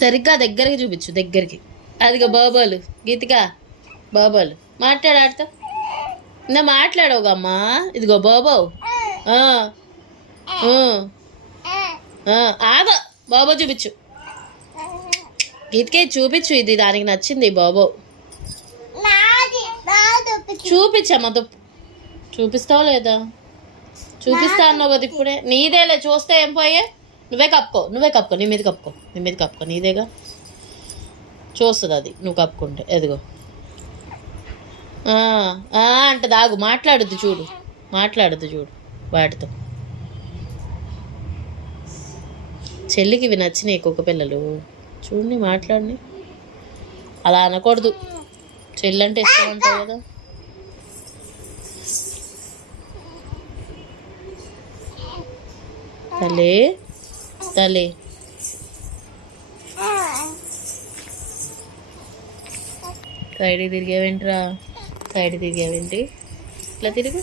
సరిగ్గా దగ్గరికి చూపించు, దగ్గరికి. అదిగో బాబాలు, గీతిక బాబాలు. మాట్లాడు, ఆడతా. నా మాట్లాడవుగమ్మా. ఇదిగో బాబావు. ఆగో బాబో చూపించు. గీతికే చూపించు, ఇది దానికి నచ్చింది బాబో. చూపించమ్మా. చూపిస్తావా లేదా? చూపిస్తా అన్నావు కదా ఇప్పుడే. నీదేలే, చూస్తే ఏం పోయే. నువ్వే కప్పుకో. నీ మీద కప్పుకో. నీదేగా, చూస్తుంది అది నువ్వు కప్పుకుంటే. ఎదిగో అంట. దాగు, మాట్లాడద్దు చూడు వాటితో. చెల్లికి ఇవి నచ్చినాయి కుక్క పిల్లలు. చూడండి, మాట్లాడిని. అలా అనకూడదు. చెల్లి అంటే ఇష్టం ఉంటావు కదా. తల్లి సైడ్కి తిరిగావేంటి? ఇట్లా తిరుగు.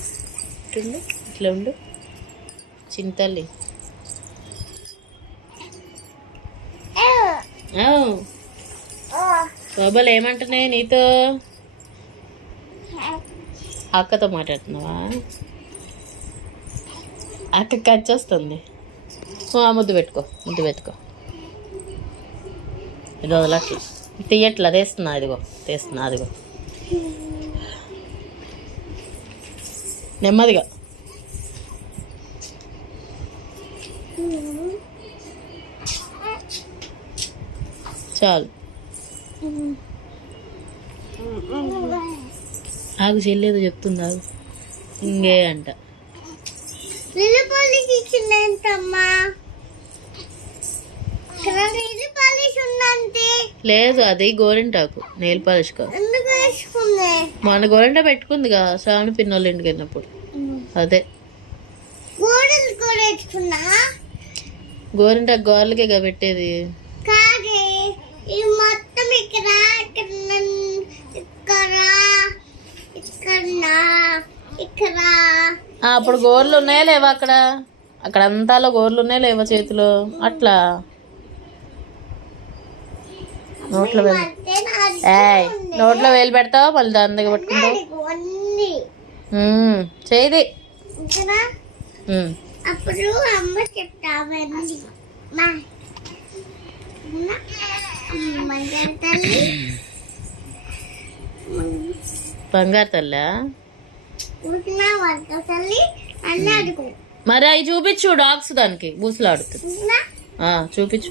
ఇట్లా ఉండు చింతల్లి. బాబాలు ఏమంటున్నాయి నీతో? అక్కతో మాట్లాడుతున్నావా? అక్క ఖర్చొస్తుంది. ముద్దు పెట్టుకో. ఇది వదలట్లా, తీయట్లా. తీస్తున్నా అదిగో. నెమ్మదిగా. చాలు. ఆగు, చెల్లేదో చెప్తుంది. ఆగు. ఇంగే అంట. లేదు, అది గోరింటాకు. నెయిల్ పాలిష్ కాదు. మన గోరింట పెట్టుకుందిగా శ్రావణ పిన్నోళ్ళ ఇంటికి వెళ్ళినప్పుడు. అదే గోరింటాకు గోర్లకేగా పెట్టేది. అప్పుడు గోర్లు ఉన్నాయా లేవా? అక్కడ అంతాలో గోర్లు ఉన్నాయా లేవా చేతిలో? అట్లా నోట్లో వేలు పెడతావా? మళ్ళీ దాని దగ్గర పట్టుకుంటావు. చేది బంగారు తల్లా. మరి అవి చూపించు. డాగ్స్ దానికి బూసులాడుతుంది. చూపించు.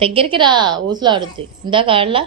దగ్గరికి రా. ఊసులాడుద్ది. ఇందాక ఆడలా.